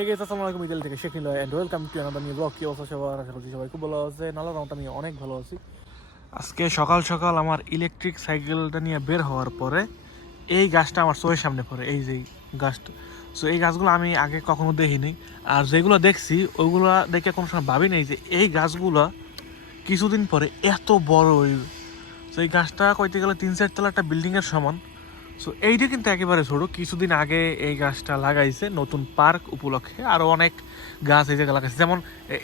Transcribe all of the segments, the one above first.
এই গেছে আসসালামু আলাইকুম ইতালি থেকে Sheikh Nil and welcome to another new blog কি অবস্থা সবার? আশা করছি সবাই খুব ভালো আছে নালা আমি অনেক ভালো আছি। আজকে সকাল সকাল আমার ইলেকট্রিক সাইকেলটা নিয়ে বের হওয়ার পরে এই গাছটা আমার চোখের সামনে পড়ে, এই যে গাছটা সো এই গাছগুলো আমি আগে কখনো দেখিনি। আর যেগুলো দেখছি, ওইগুলো দেখে কোনো সময় ভাবি নেই যে এই গাছগুলো কিছুদিন পরে এত বড় হইবে। তো এই গাছটা কইতে গেলে তিন চার তলা একটা বিল্ডিংয়ের সমান। সো এইটা কিন্তু একেবারে ছোটো কিছুদিন আগে এই গাছটা লাগাইছে নতুন পার্ক উপলক্ষে। আরও অনেক গাছ এই জায়গায় লাগাইছে। যেমন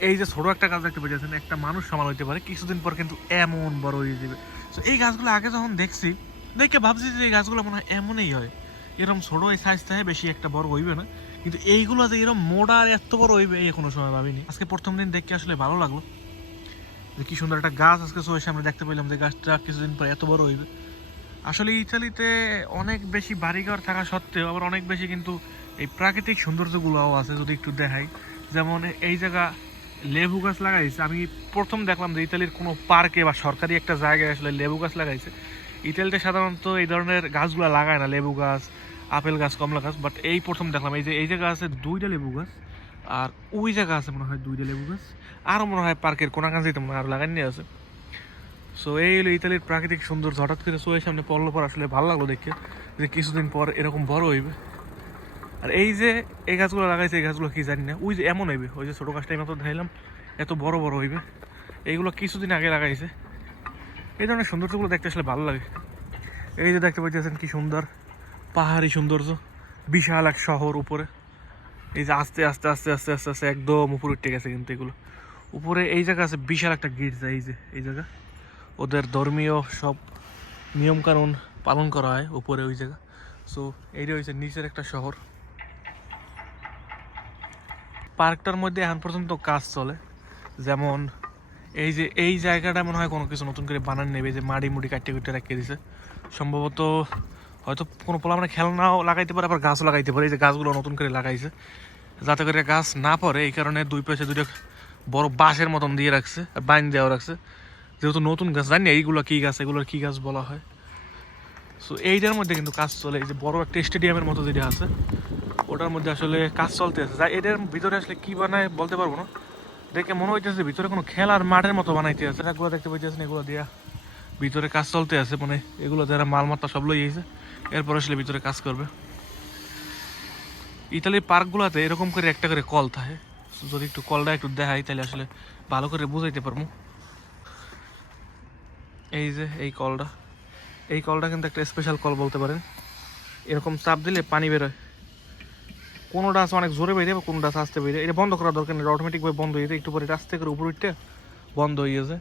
এই যে ছোটো একটা গাছ দেখতে পেয়েছেন, একটা মানুষ সমান হইতে পারে। কিছুদিন পর কিন্তু এমন বড় হয়ে যাবে। তো এই গাছগুলো আগে যখন দেখছি, দেখে ভাবছি যে এই গাছগুলো মনে হয় এমনই হয়। এরকম ছোটো এই সাইজ থাকে বেশি একটা বড় হইবে না। কিন্তু এইগুলো যে এরকম মোটা আর এত বড় হইবে, এই কোনো সময় ভাবিনি। আজকে প্রথম দিন দেখে আসলে ভালো লাগল। যে কি সুন্দর একটা গাছ আজকে চোখের সামনে দেখতে পেলাম যে গাছটা কিছুদিন পর এত বড় হইবে। আসলে ইতালিতে অনেক বেশি বাড়িঘর থাকা সত্ত্বেও, আবার অনেক বেশি কিন্তু এই প্রাকৃতিক সৌন্দর্যগুলোও আছে যদি একটু দেখাই। যেমন এই জায়গা লেবু গাছ লাগাইছে, আমি প্রথম দেখলাম যে ইতালির কোনো পার্কে বা সরকারি একটা জায়গায় আসলে লেবু গাছ লাগাইছে। ইতালিতে সাধারণত এই ধরনের গাছগুলো লাগায় না, লেবু গাছ, আপেল গাছ, কমলা গাছ বাট এই প্রথম দেখলাম। এই যে, এই জায়গা আছে দুইটা লেবু গাছ, আর ওই জায়গা আছে মনে হয় দুইটা লেবু গাছ। আরও মনে হয় পার্কের কোনা কাছে মনে হয় আরও লাগানি আছে। সো এই হলো ইতালির প্রাকৃতিক সৌন্দর্য। হঠাৎ করে চোখের সামনে পড়ল পর আসলে ভালো লাগল দেখে যে কিছুদিন পর এরকম বড় হইবে। আর এই যে এই গাছগুলো লাগাইছে, এই গাছগুলো কি জানি না। ওই যে এমন হইবে, ওই যে ছোটো গাছটা মতো দেখাইলাম, এত বড় বড় হইবে। এইগুলো কিছুদিন আগে লাগাইছে। এই ধরনের সৌন্দর্যগুলো দেখতে আসলে ভালো লাগে। এই যে দেখতে পাইতেছেন কি সুন্দর, পাহাড়ি সৌন্দর্য, বিশাল এক শহর উপরে। এই যে আস্তে আস্তে আস্তে আস্তে আস্তে আস্তে একদম উপরে উঠে গেছে কিন্তু এগুলো। উপরে এই জায়গা আছে বিশাল একটা গির্জা, এই যে, এই জায়গা। ওদের ধর্মীয় সব নিয়মকানুন পালন করা হয় উপরে ওই জায়গা। সো এইটা হচ্ছে নিচের একটা শহর। পার্কটার মধ্যে এখন পর্যন্ত কাজ চলে। যেমন এই যে, এই জায়গাটা মনে হয় কোনো কিছু নতুন করে বানান নেবে যে মাড়ি মুড়ি কাটতে কুটে রাখিয়ে দিছে। সম্ভবত হয়তো কোনো পোলা মানে খেলনাও লাগাইতে পারে, আবার গাছও লাগাইতে পারে। এই যে গাছগুলো নতুন করে লাগাইছে। যাতে করে গাছ না পড়ে, এই কারণে দুই পাশে দুটো বড় বাঁশের মতন দিয়ে রাখছে, আর বাইন দেওয়া রাখছে। যেহেতু নতুন গাছ, জানি এইগুলো কী গাছ, এগুলোর কী গাছ বলা হয়। সো এইটার মধ্যে কিন্তু কাজ চলে, এই যে বড় একটা স্টেডিয়ামের মতো যেটা আছে, ওটার মধ্যে আসলে কাজ চলতে আছে। যা, এটার ভিতরে আসলে কি বানায় বলতে পারব না। দেখে মনে হইতেছে ভিতরে কোনো খেলার মাঠের মতো বানাইতে আছে। এগুলো দেখতে পাইতেছেন, এগুলো দিয়া ভিতরে কাজ চলতে আছে মানে এগুলো যারা মালমাত্রা সব লই আইছে, এরপর আসলে ভিতরে কাজ করবে। ইতালির পার্কগুলোতে এরকম করে একটা করে কল থাকে। যদি একটু কলটা একটু দেখাই, তাহলে আসলে ভালো করে বুঝাইতে পারব। এই যে, এই কলটা। এই কলটা কিন্তু একটা স্পেশাল কল বলতে পারেন। এরকম চাপ দিলে পানি বেরোয় কোনোটা আছে অনেক জোরে বেরিয়ে বা কোনোটা আছে আস্তে বেরিয়ে এটা বন্ধ করা দরকার নেই অটোমেটিকভাবে বন্ধ হয়ে যায়। একটু পরে আস্তে করে উপর উঠতে বন্ধ হয়ে গেছে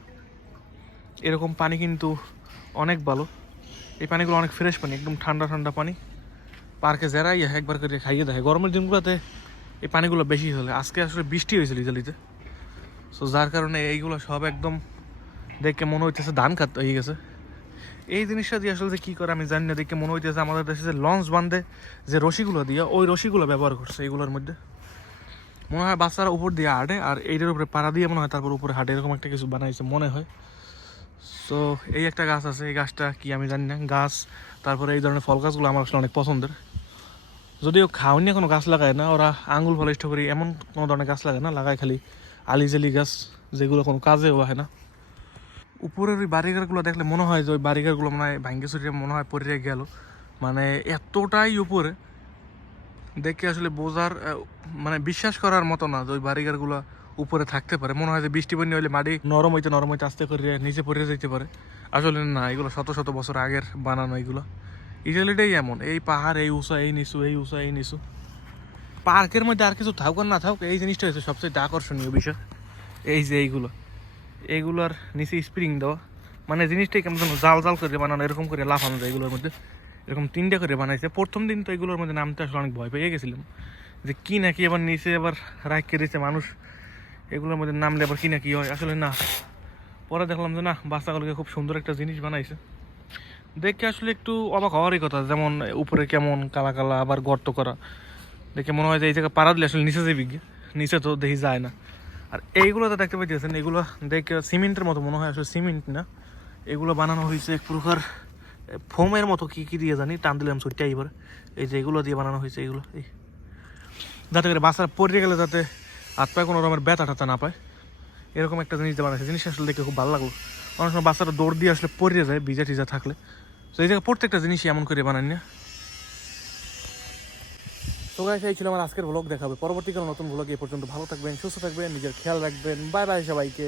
এরকম পানি কিন্তু অনেক ভালো। এই পানিগুলো অনেক ফ্রেশ পানি, একদম ঠান্ডা ঠান্ডা পানি। পার্কে জেরাই একবার করে খাইয়ে দেয় গরমের দিনগুলোতে এই পানিগুলো বেশি হলে, আজকে আসলে বৃষ্টি হয়েছিল ইতালিতে। সো যার কারণে এইগুলো সব একদম দেখে মনে হইতেছে ধান খাত হয়ে গেছে। এই জিনিসটা দিয়ে আসলে যে কী করে আমি জানি না, দেখে মনে হইতেছে আমাদের দেশে যে লঞ্চ বান্ধে যে রশিগুলো দিয়ে, ওই রশিগুলো ব্যবহার করছে এইগুলোর মধ্যে। মনে হয় বাচ্চারা উপর দিয়ে হাঁটে আর এইটার উপরে পাড়া দিয়ে মনে হয় তারপর উপরে হাঁটে, এরকম একটা কিছু বানাইছে মনে হয়। সো এই একটা গাছ আছে, এই গাছটা কি আমি জানি না। গাছ, তারপরে এই ধরনের ফল গাছগুলো আমার আসলে অনেক পছন্দের। যদিও খাওয়ানি কোনো গাছ লাগায় না, ওরা আঙুল ফল স্ট্রবেরি এমন কোনো ধরনের গাছ লাগায় না, লাগায় খালি আলিজালি গাছ, যেগুলো কোনো কাজেও হয় না। উপরের ওই বাড়িঘরগুলো দেখলে মনে হয় যে ওই বাড়িঘরগুলো মনে হয় ভাঙ্গে চুরিয়ে মনে হয় পড়ে গেল। মানে এতটাই উপরে, দেখে আসলে বোঝার মানে বিশ্বাস করার মতো না যে ওই বাড়িঘরগুলো উপরে থাকতে পারে। মনে হয় যে বৃষ্টি বন্যা হলে মাটি নরম হইতে নরম হইতে আস্তে করে নিচে পড়ে যেতে পারে। আসলে না, এগুলো শত শত বছর আগের বানানো এগুলো। ইটালিটাই এমন, এই পাহাড়, এই উঁচা, এই নিচু, এই উঁচা, এই নিচু। পার্কের মধ্যে আর কিছু থাকুক না থাকুক, এই জিনিসটা হচ্ছে সবচেয়ে আকর্ষণীয় বিষয়। এই যে এইগুলো। এইগুলোর নিচে স্প্রিং দেওয়া মানে জিনিসটাই কেমন যেন জাল জাল করে বানানো, এরকম করে লাফানো যায় এগুলোর মধ্যে। এরকম তিনটে করে বানাইছে। প্রথম দিন তো এগুলোর মধ্যে নামতে আসলে অনেক ভয় পেয়ে গেছিলাম। যে কি নাকি এবার নিচে এবার রাখকে দিয়েছে মানুষ। এগুলোর মধ্যে নামলে আবার কি না কি হয়? আসলে না। পরে দেখলাম যে না, বাচ্চাগুলোকে খুব সুন্দর একটা জিনিস বানাইছে। দেখে আসলে একটু অবাক হওয়ারই কথা, যেমন উপরে কেমন কালা কালা আবার গর্ত করা। দেখে মনে হয় যে এই জায়গায় পাড়া দিলে আসলে নিচে যাবি নিচে তো দেখি যায় না। আর এইগুলোতে দেখতে পাইতেছেন, এগুলো দেখে সিমেন্টের মতো মনে হয় আসলে সিমেন্ট না। এগুলো বানানো হয়েছে এক প্রকার ফোমের মতো কি কি দিয়ে জানি, টান দিলাম ছুটতে এইবার। এই যে এগুলো দিয়ে বানানো হয়েছে এগুলো, এই। যাতে করে বাচ্চারা পড়ে গেলে যাতে হাত পায়ে কোনো রকমের ব্যথা টাথা না পায়। এরকম একটা জিনিস বানাইছে জিনিস আসলে দেখে খুব ভালো লাগল। অনেক সময় বাচ্চারা দৌড় দিয়ে আসলে পড়ে যায়, ভিজা টিজা থাকলে। তো এই জায়গায় প্রত্যেকটা জিনিসই এমন করে বানাই না। তো গাইস এই ছিল আমার আজকের ব্লগ দেখাবে পরবর্তীকালে নতুন ব্লগ এ পর্যন্ত। ভালো থাকবেন, সুস্থ থাকবেন, নিজের খেয়াল রাখবেন। বাই বাই সবাইকে।